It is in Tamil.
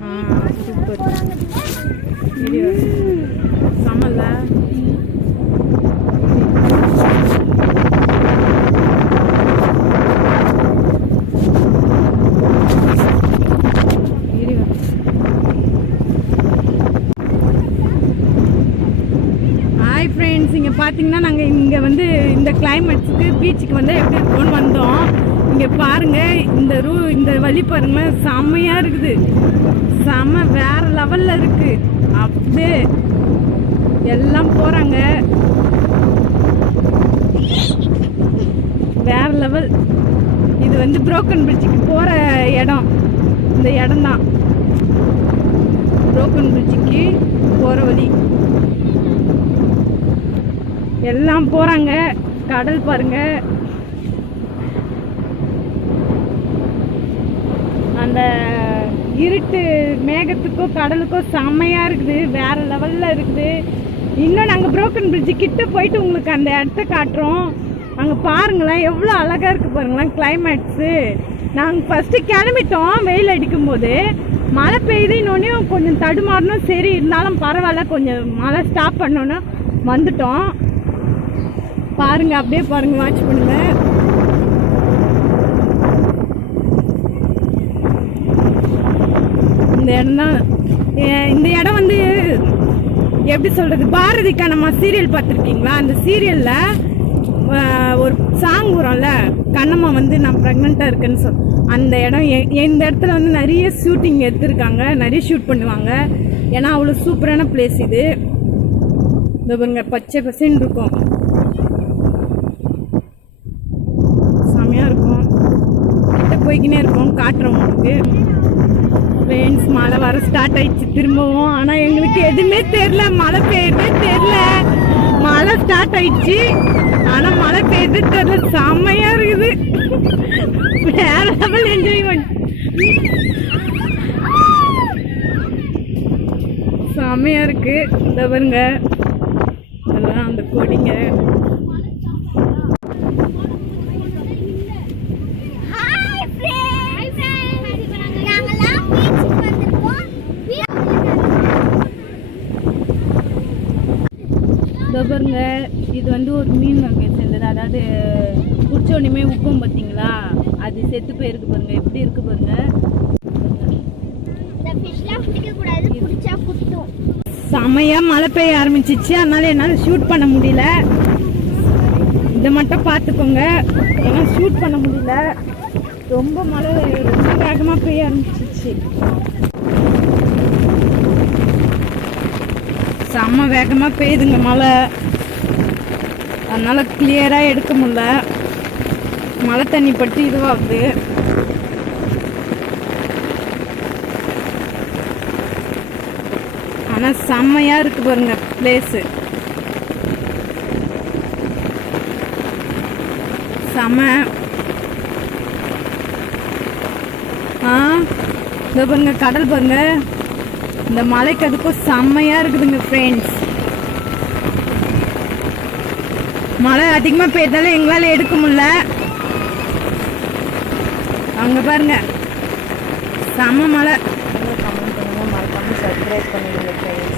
சூப்பர் வீடியோ சமல்ல ஹாய் ஃப்ரெண்ட்ஸ், இங்கே பார்த்தீங்கன்னா நாங்கள் இங்கே வந்து இந்த கிளைமேட்ஸுக்கு பீச்சுக்கு வந்து எப்படி இருக்கும்னு வந்தோம். இங்கே பாருங்கள், இந்த வழி பாருங்கள், செம்மையாக இருக்குது. செம்ம வேற லெவலில் இருக்குது. அப்படியே எல்லாம் போகிறாங்க, வேற லெவல். இது வந்து புரோக்கன் பிரிட்ஜுக்கு போகிற இடம். இந்த இடம் தான் புரோக்கன் பிரிட்ஜுக்கு போகிற வழி. எல்லாம் போகிறாங்க. கடல் பாருங்க, அந்த இருட்டு மேகத்துக்கும் கடலுக்கும் செம்மையாக இருக்குது, வேற லெவலில் இருக்குது. இன்னும் நாங்கள் புரோக்கன் பிரிட்ஜு கிட்ட போயிட்டு உங்களுக்கு அந்த இடத்த காட்டுறோம். அங்கே பாருங்களேன், எவ்வளோ அழகாக இருக்குது பாருங்களேன் கிளைமேட்ஸு. நாங்கள் ஃபஸ்ட்டு கிளம்பிட்டோம், வெயில் அடிக்கும்போது மழை பெய்யுது. இன்னொன்னே கொஞ்சம் தடுமாறணும். சரி, இருந்தாலும் பரவாயில்ல, கொஞ்சம் மழை ஸ்டாப் பண்ணோன்னு வந்துட்டோம். பாருங்க, அப்படியே பாருங்க, வாட்ச் பண்ணுங்க. இந்த இடம் தான். இந்த இடம் வந்து எப்படி சொல்றது, பாரதி கண்ணம்மா சீரியல் பார்த்துருக்கீங்களா? அந்த சீரியல்ல ஒரு சாங் வரும்ல, கண்ணம்மா வந்து நான் ப்ரெக்னெண்ட்டாக இருக்கேன்னு அந்த இடம். இந்த இடத்துல வந்து நிறைய ஷூட்டிங் எடுத்திருக்காங்க, நிறைய ஷூட் பண்ணுவாங்க. ஏன்னா அவ்வளோ சூப்பரான பிளேஸ் இது. இந்த பாருங்க, பச்சை பசேன்னு இருக்கும், செம்மையாக இருக்கும். கிட்ட போய்க்கினே இருக்கும், காட்டுறோம் உங்களுக்கு. ஃப்ரெண்ட்ஸ், மழை வர ஸ்டார்ட் ஆயிடுச்சு திரும்பவும். ஆனால் எங்களுக்கு எதுவுமே தெரில, மழை பெய்யுறதே தெரில. மழை ஸ்டார்ட் ஆயிடுச்சு, ஆனால் மழை பெய்யுறதே தெரில. செம்மையாக இருக்குது, வேற லெவல் என்ஜாய்மெண்ட். செம்மையாக இருக்கு. இந்த பாருங்க, அதெல்லாம் அந்த கொடிங்க. பாருங்க, இது வந்து ஒரு மீன் வகை சேர்ந்தது. அதாவது குடிச்சோடனே உப்பும் பார்த்தீங்களா, அது செத்து போயிருக்கு பாருங்க. எப்படி இருக்கு பாருங்க. செமையா மழை பெய்ய ஆரம்பிச்சிச்சு, அதனால என்னால் ஷூட் பண்ண முடியல. இதை மட்டும் பார்த்துக்கோங்க, ஏன்னா ஷூட் பண்ண முடியல. ரொம்ப மழை ரொம்ப வேகமாக பெய்ய ஆரம்பிச்சிச்சு. செம்ம வேகமாக பெய்யுதுங்க மழை, அதனால் கிளியராக எடுக்க முடியல. மழை தண்ணி பட்டு இதுவாகுது. ஆனால் செம்மையாக இருக்குது பாருங்க பிளேஸு, செம்ம. இதோ பாருங்க, கடல் பாருங்க. இந்த மலைக்கு அதுக்கும் செம்மையாக இருக்குதுங்க ஃப்ரெண்ட்ஸ். மழை அதிகமாக பெய்தாலும் எங்களால் எடுக்க முடியல. அங்கே பாருங்க, செம்ம மழை. கமெண்ட் பண்ணுங்கள், மறக்காமல் சப்ஸ்கிரைப் பண்ணிடுங்க ஃப்ரெண்ட்ஸ்.